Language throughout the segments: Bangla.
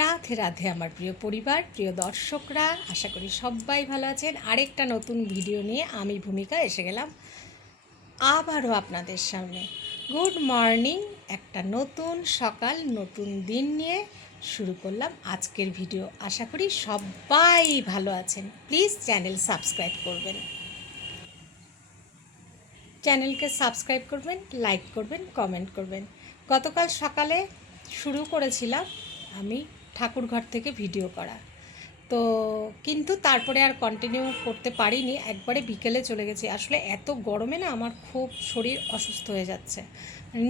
রাধে রাধে আমার প্রিয় পরিবার, প্রিয় দর্শকরা। আশা করি সবাই ভালো আছেন। আরেকটা নতুন ভিডিও নিয়ে আমি ভূমিকা, এসে গেলাম আবারও আপনাদের সামনে। গুড মর্নিং, একটা নতুন সকাল, নতুন দিন নিয়ে শুরু করলাম আজকের ভিডিও। আশা করি সবাই ভালো আছেন। প্লিজ চ্যানেল সাবস্ক্রাইব করবেন। চ্যানেলকে সাবস্ক্রাইব করবেন, লাইক করবেন, কমেন্ট করবেন। গতকাল সকালে শুরু করেছিলাম আমি ঠাকুরঘর থেকে ভিডিও করা। তো কিন্তু তারপরে আর কন্টিনিউ করতে পারিনি। একবারে বিকেলে চলে গেছি। আসলে এত গরমে না আমার খুব শরীর অসুস্থ হয়ে যাচ্ছে।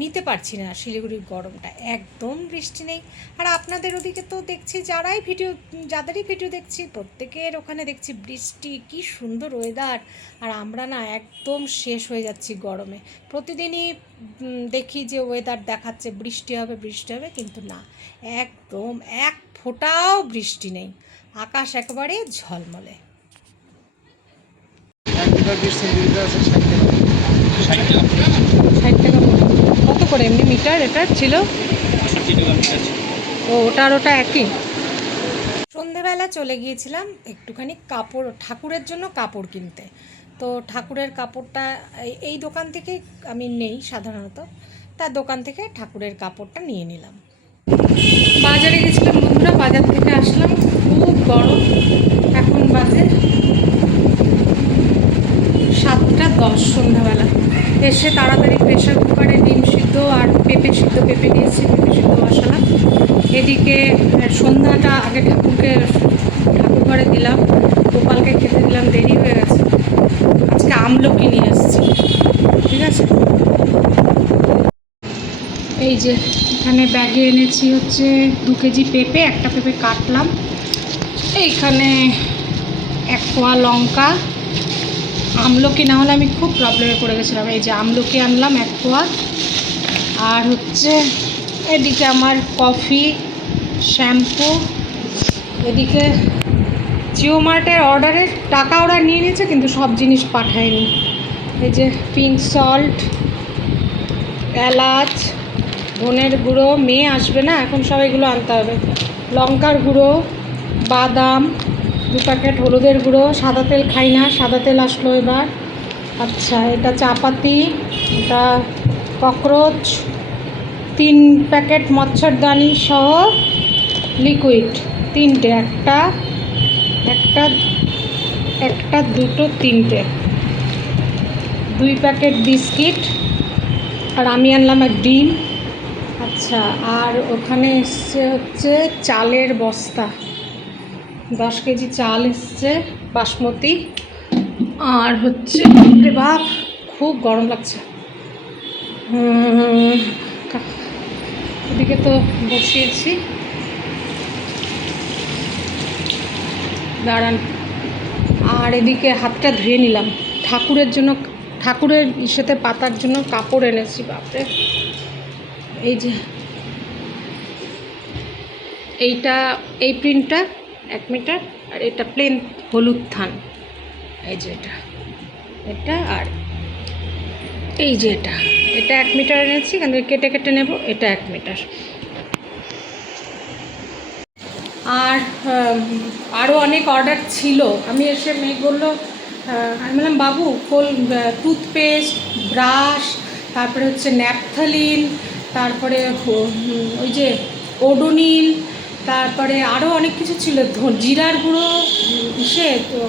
নিতে পারছি না শিলিগুড়ির গরমটা। একদম বৃষ্টি নেই। আর আপনাদের ওদিকে তো দেখছি যারাই ভিডিও, যাদেরই ভিডিও দেখছি, প্রত্যেকের ওখানে দেখছি বৃষ্টি, কি সুন্দর ওয়েদার আর আমরা না একদম শেষ হয়ে যাচ্ছি গরমে। প্রতিদিনই দেখি যে ওয়েদার দেখাচ্ছে, বৃষ্টি হবে বৃষ্টি হবে, কিন্তু না। একদম এক ফোঁটাও বৃষ্টি নেই। আকাশ একেবারে ঝলমলে। কত করে? এমনি মিটার? এটা ছিল? ও ওটা আর ওটা একই? সন্ধেবেলা চলে গিয়েছিলাম একটুখানি কাপড় ঠাকুরের জন্য কাপড় কিনতে। তো ঠাকুরের কাপড়টা এই- দোকান থেকে আমি নেই সাধারণত। তার দোকান থেকে ঠাকুরের কাপড়টা নিয়ে নিলাম। বাজারে গেছিলাম বন্ধুরা বাজার থেকে আসলাম। গরম। এখন বাজে সাতটা দশ সন্ধ্যাবেলা। এসে তাড়াতাড়ি প্রেশার কুকারে ডিম সিদ্ধ আর পেঁপে সিদ্ধ, পেঁপে নিয়েছি পেঁপে সিদ্ধ বসালাম এদিকে সন্ধ্যাটা আগে ঠাকুরকে ঠাকুর ঘরে দিলাম। গোপালকে খেতে দিলাম, দেরি হয়ে গেছে। আজকে আমলকি নিয়ে এসেছি। ঠিক আছে? এই যে, এখানে ব্যাগে এনেছি হচ্ছে দু কেজি পেঁপে, একটা পেঁপে কাটলাম। এইখানে এক পোয়া লঙ্কা, আমলকি, না হলে আমি খুব প্রবলেমে পড়ে গেছিলাম। এই যে আমলকি আনলাম এক পোয়া আর হচ্ছে এদিকে আমার কফি, শ্যাম্পু, এদিকে জিও মার্টের অর্ডারের টাকা ওরা নিয়ে নিয়েছে, কিন্তু সব জিনিস পাঠায়নি। এই যে পিঙ্ক সল্ট, এলাচ, ধনের গুঁড়ো মেয়ে আসবে না, এখন সব এগুলো আনতে হবে। লঙ্কার গুঁড়ো বাদাম, দু প্যাকেট হলুদের গুঁড়ো, সাদা তেল খাই না, সাদা তেল আসলো এবার। আচ্ছা এটা চাপাতি, এটা ককরোচ, তিন প্যাকেট মচ্ছরদানি সহ লিকুইড, তিনটে, একটা একটা একটা, দুটো, তিনটে। দুই প্যাকেট বিস্কিট, আর আমি আনলাম এক ডিম। আচ্ছা আর ওখানে এসছে হচ্ছে চালের বস্তা। দশ কেজি চাল এসছে বাসমতি। আর হচ্ছে বাপ খুব গরম লাগছে। হুম, কা- ওদিকে তো বসিয়েছি। দাঁড়ান। আর এদিকে হাতটা ধুয়ে নিলাম। ঠাকুরের জন্য ঠাকুরের ইসেতে পাতার জন্য কাপড় এনেছি বাপরে। এই যে এইটা এই প্রিন্টটা এক মিটার, আর এটা প্লেন হলুদ থান এই যে এটা। এটা আর এই যে এটা। এটা এক মিটার এনেছি, এখান থেকে কেটে কেটে নেব, এটা এক মিটার। আর আরও অনেক অর্ডার ছিল। আমি এসে মেয়ে বলল আমি বললাম, বাবু কোল টুথপেস্ট ব্রাশ তারপরে হচ্ছে ন্যাপথালিন তারপরে ওই যে ওডোনিল তারপরে আরও অনেক কিছু ছিল। জিরার গুঁড়ো, ইসে, তো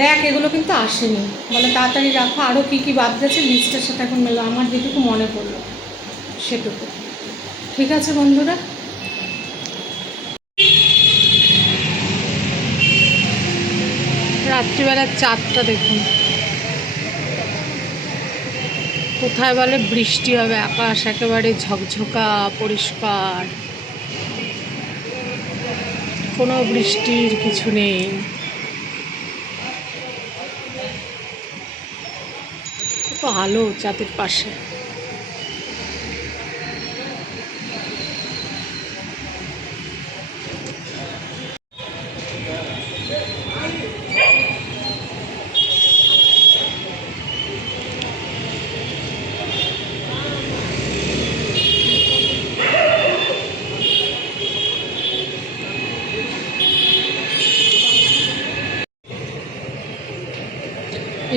দেখ, এগুলো কিন্তু আসেনি। বলে তাড়াতাড়ি রাখো আরও কী কী বাদ গেছে, লিস্টের সাথে এখন মেলো আমার যেটুকু মনে পড়ল, সেটুকু। ঠিক আছে বন্ধুরা? রাত্রিবেলার চাঁদটা দেখুন। কোথায় বলে বৃষ্টি হবে? আকাশ একেবারে ঝকঝকা, পরিষ্কার। কোনো বৃষ্টির কিছু নেই। খুব আলো চাঁদের পাশে।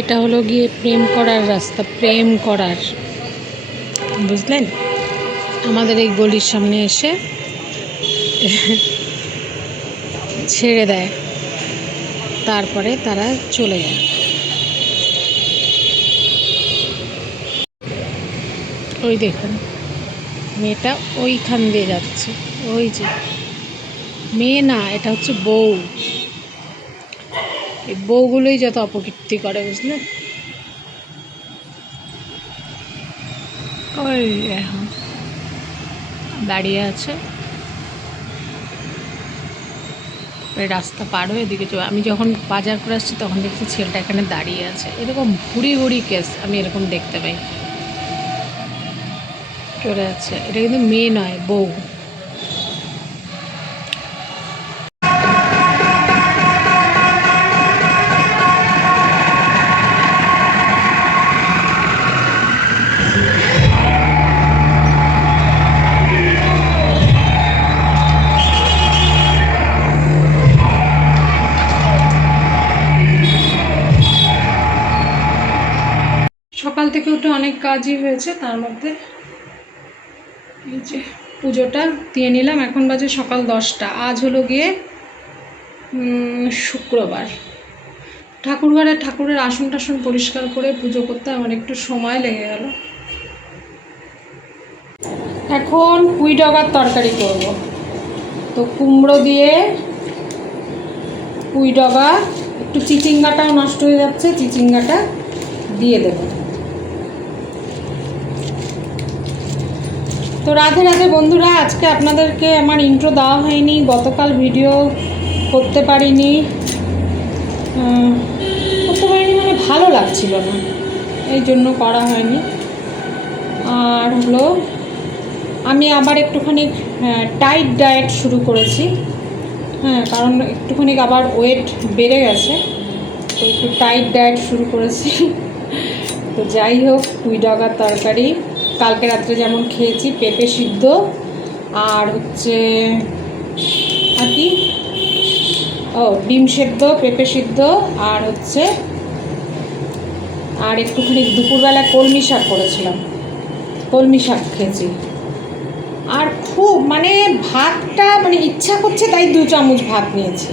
এটা হলো গিয়ে প্রেম করার রাস্তা, প্রেম করার। বুঝলেন? আমাদের এই গলির সামনে এসে ছেড়ে দেয়। তারপরে তারা চলে যায়। ওই দেখুন, মেয়েটা ওইখান দিয়ে যাচ্ছে। ওই যে, মেয়ে না, এটা হচ্ছে বউ। এই বউগুলোই যত অপকীর্তি করে, বুঝলে? ওই এখন দাঁড়িয়ে আছে। রাস্তা পার হয়ে এদিকে আমি যখন বাজার করে আসছি তখন দেখছি ছেলেটা এখানে দাঁড়িয়ে আছে। এরকম ভুড়ি ভুড়ি কেস আমি এরকম দেখতে পাই। চলে যাচ্ছে। এটা কিন্তু মেয়ে নয়, বউ। থেকে উঠে অনেক কাজই হয়েছে, তার মধ্যে এই যে পুজোটা দিয়ে নিলাম। এখন বাজে সকাল দশটা। আজ হলো গিয়ে শুক্রবার। ঠাকুরঘরে ঠাকুরের আসন টাসন পরিষ্কার করে পুজো করতে আমার একটু সময় লেগে গেল। এখন পুঁই ডগার তরকারি করব। তো কুমড়ো দিয়ে পুঁই ডগা, একটু চিচিঙ্গাটাও নষ্ট হয়ে যাচ্ছে, চিচিঙ্গাটা দিয়ে দেবো। তো রাধে রাধে বন্ধুরা, আজকে আপনাদেরকে আমার ইন্ট্রো দেওয়া হয়নি, গতকাল ভিডিও করতে পারিনি। করতে পারিনি মানে ভালো লাগছিল না, এই জন্য করা হয়নি। আর হলো, আমি আবার একটুখানি টাইট ডায়েট শুরু করেছি। হ্যাঁ কারণ একটুখানি আবার ওয়েট বেড়ে গেছে, তো একটু টাইট ডায়েট শুরু করেছি। তো যাই হোক পুঁই ডগার তরকারি। কালকে রাত্রে যেমন খেয়েছি, পেঁপে সিদ্ধ আর হচ্ছে, আর কি? ও, ডিম সেদ্ধ, পেঁপে সিদ্ধ আর হচ্ছে, আর একটুখানি দুপুরবেলা কলমি শাক করেছিলাম। কলমি শাক খেয়েছি। আর খুব মানে ভাতটা মানে ইচ্ছা করছে তাই দু চামচ ভাত নিয়েছি।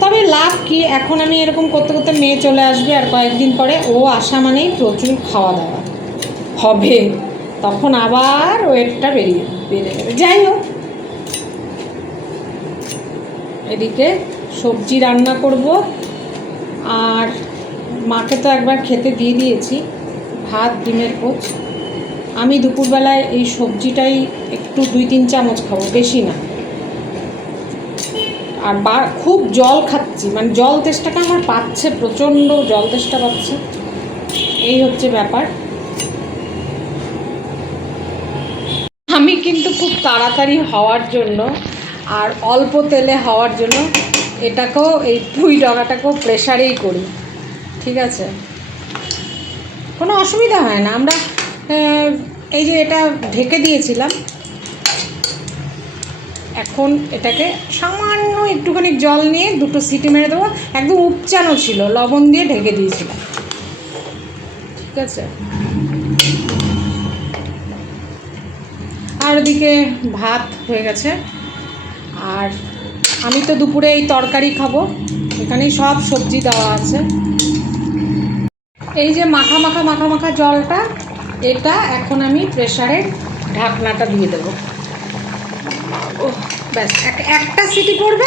তবে লাভ কি, এখন আমি এরকম করতে করতে মেয়ে চলে আসবে আর কয়েকদিন পরে ও আসা মানেই প্রচুর খাওয়া দাওয়া। হবে। তখন আবার ওয়েটটা বেরিয়ে, বেড়ে যাবে। যাই হোক। এদিকে সবজি রান্না করব। আর মাকে তো একবার খেতে দিয়ে দিয়েছি, ভাত, ডিমের পোচ। আমি দুপুরবেলায় এই সবজিটাই একটু দুই তিন চামচ খাব, বেশি না। আর বা, খুব জল খাচ্ছি মানে জল তেষ্টাটা আমার পাচ্ছে, প্রচণ্ড জল তেষ্টা পাচ্ছে। এই হচ্ছে ব্যাপার। আমি কিন্তু খুব তাড়াতাড়ি হওয়ার জন্য আর অল্প তেলে হওয়ার জন্য এটাকেও, এই পুঁই ডগাটাকেও প্রেশারেই করি, ঠিক আছে? কোনো অসুবিধা হয় না, আমরা এই যে এটা ঢেকে দিয়েছিলাম, এখন এটাকে সামান্য একটুখানি জল নিয়ে দুটো সিটি মেরে দেবো, একদম উপচানো ছিল, লবণ দিয়ে ঢেকে দিয়েছিলাম, ঠিক আছে? আর ওদিকে ভাত হয়ে গেছে। আর আমি তো দুপুরে এই তরকারি খাব। এখানেই সব সবজি দেওয়া আছে। এই যে মাখা মাখা মাখা মাখা জলটা, এটা এখন আমি প্রেশারের ঢাকনাটা দিয়ে দেবো। ও, ব্যাস, এক- একটা সিটি পড়বে,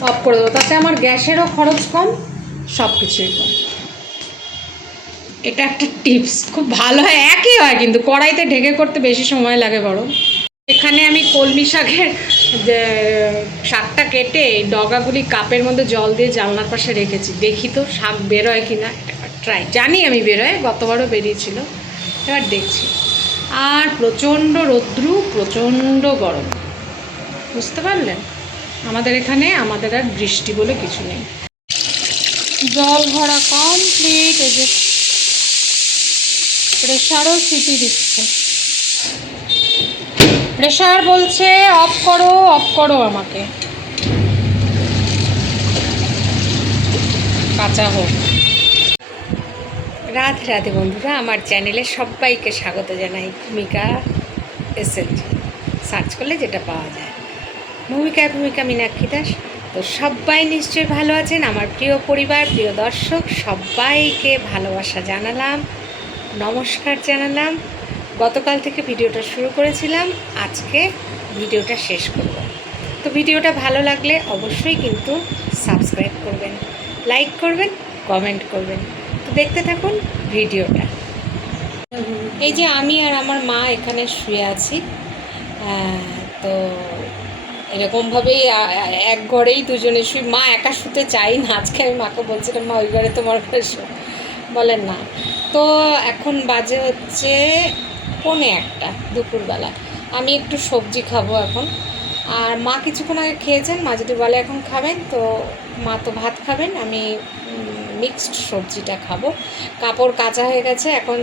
অফ করে দেবো। তাতে আমার গ্যাসেরও খরচ কম, সব কিছুই কম। এটা একটা টিপস, খুব ভালো হয়, একই হয় কিন্তু, কড়াইতে ঢেকে করতে বেশি সময় লাগে বরং এখানে আমি কলমি শাকের শাকটা কেটে ডগাগুলি কাপের মধ্যে জল দিয়ে জানলার পাশে রেখেছি। দেখি তো শাক বেরোয় কি না ট্রাই জানি আমি বেরোয়, গতবারও বেরিয়েছিল, এবার দেখছি। আর প্রচণ্ড রৌদ্রু, প্রচণ্ড গরম। বুঝতে পারলেন? আমাদের এখানে আমাদের আর বৃষ্টি বলে কিছু নেই। জল ভরা কমপ্লিট এই যে প্রেশারও সিটি দিচ্ছে। প্রেশার বলছে, অফ করো অফ করো আমাকে। কাঁচা হোক। রাধে রাধে বন্ধুরা, আমার চ্যানেলে সবাইকে স্বাগত জানাই। ভূমিকা এসএলজি সার্চ করলে যেটা পাওয়া যায়। ভূমিকা ভূমিকা মীনাক্ষী দাস। তো সবাই নিশ্চয়ই ভালো আছেন। আমার প্রিয় পরিবার, প্রিয় দর্শক, সবাইকে ভালোবাসা জানালাম, নমস্কার জানালাম। গতকাল থেকে ভিডিওটা শুরু করেছিলাম, আজকে ভিডিওটা শেষ করব। তো ভিডিওটা ভালো লাগলে অবশ্যই কিন্তু সাবস্ক্রাইব করবেন, লাইক করবেন, কমেন্ট করবেন। তো দেখতে থাকুন ভিডিওটা। এই যে আমি আর আমার মা এখানে শুয়ে আছি তো এরকমভাবেই এক ঘরেই দুজনে শুই। মা একা শুতে চাই না, আজকে আমি মাকে বলছিলাম, মা, ওই ঘরে তোমার বলেন না। তো এখন বাজে হচ্ছে পৌনে একটা, দুপুরবেলা। আমি একটু সবজি খাব এখন। আর মা কিছুক্ষণ আগে খেয়েছেন, মা যদি বলে এখন খাবেন, তো মা তো ভাত খাবেন, আমি মিক্সড সবজিটা খাব। কাপড় কাঁচা হয়ে গেছে, এখন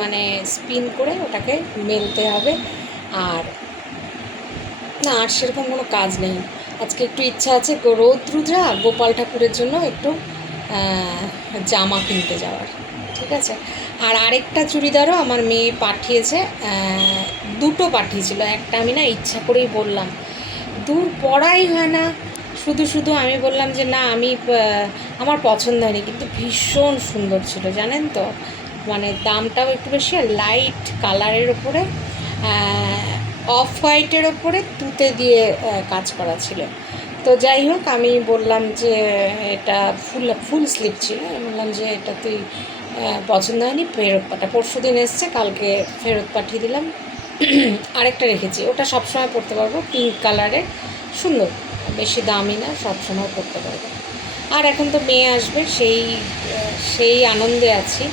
মানে স্পিন করে ওটাকে মেলতে হবে। আর না, আর সেরকম কোনো কাজ নেই। আজকে একটু ইচ্ছা আছে রৌদ্রুজা গোপাল ঠাকুরের জন্য একটু জামা কিনতে যাওয়ার। ঠিক আছে? আর আরেকটা চুড়িদারও আমার মেয়ে পাঠিয়েছে দুটো পাঠিয়েছিল। একটা আমি না ইচ্ছা করেই বললাম। দূর পড়াই হয় না। শুধু শুধু আমি বললাম যে, না, আমি আমার পছন্দ হয়নি। কিন্তু ভীষণ সুন্দর ছিল, জানেন তো? মানে দামটাও একটু বেশি আর লাইট কালারের ওপরে অফ হোয়াইটের ওপরে তুতে দিয়ে কাজ করা ছিল। তো যাই হোক, আমি বললাম যে, এটা ফুল ফুল স্লিপ ছিল। আমি বললাম যে, এটা তুই পছন্দ হয়নি, ফেরত পাঠা। পরশু দিন এসছে, কালকে ফেরত পাঠিয়ে দিলাম। আরেকটা রেখেছি, ওটা সবসময় পরতে পারব পিঙ্ক কালারের সুন্দর। বেশি দামি না, সবসময় পরতে পারব। আর এখন তো মেয়ে আসবে, সেই সেই আনন্দে আছি,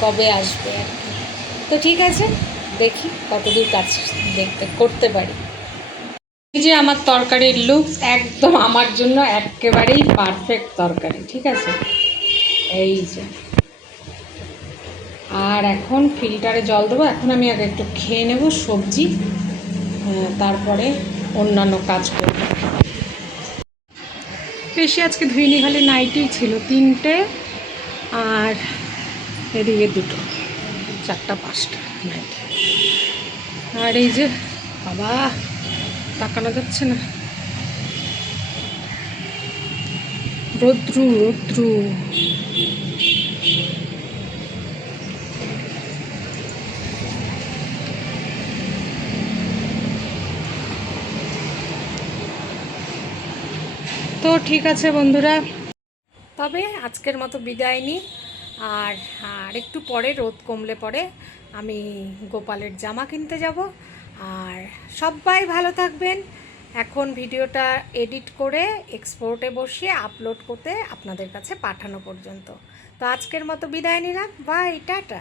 কবে আসবে আর কি। তো ঠিক আছে, দেখি কতদূর কাজ দেখতে, করতে পারি। এই যে আমার তরকারির লুকস একদম আমার জন্য একেবারেই পারফেক্ট তরকারি, ঠিক আছে? এই যে। আর এখন ফিল্টারে জল দেবো। এখন আমি আগে একটু খেয়ে নেব সবজি তারপরে অন্যান্য কাজ করব। বেশি আজকে ধুইনি, খালি নাইটেই ছিল তিনটে আর এদিকে দুটো, চারটা, পাঁচটা নাইট। আর এই যে, বাবা, তাকানো যাচ্ছে না। রৌদ্রু রৌদ্রু। তো ঠিক আছে বন্ধুরা। তবে আজকের মতো বিদায় নিই। আর আর একটু পরে রোদ কমলে পরে আমি গোপালের জামা কিনতে যাব। আর সবাই ভালো থাকবেন। এখন ভিডিওটা এডিট করে এক্সপোর্টে বসিয়ে আপলোড করতে আপনাদের কাছে পাঠানো পর্যন্ত। তো আজকের মতো বিদায় নিলাম। Bye, tata.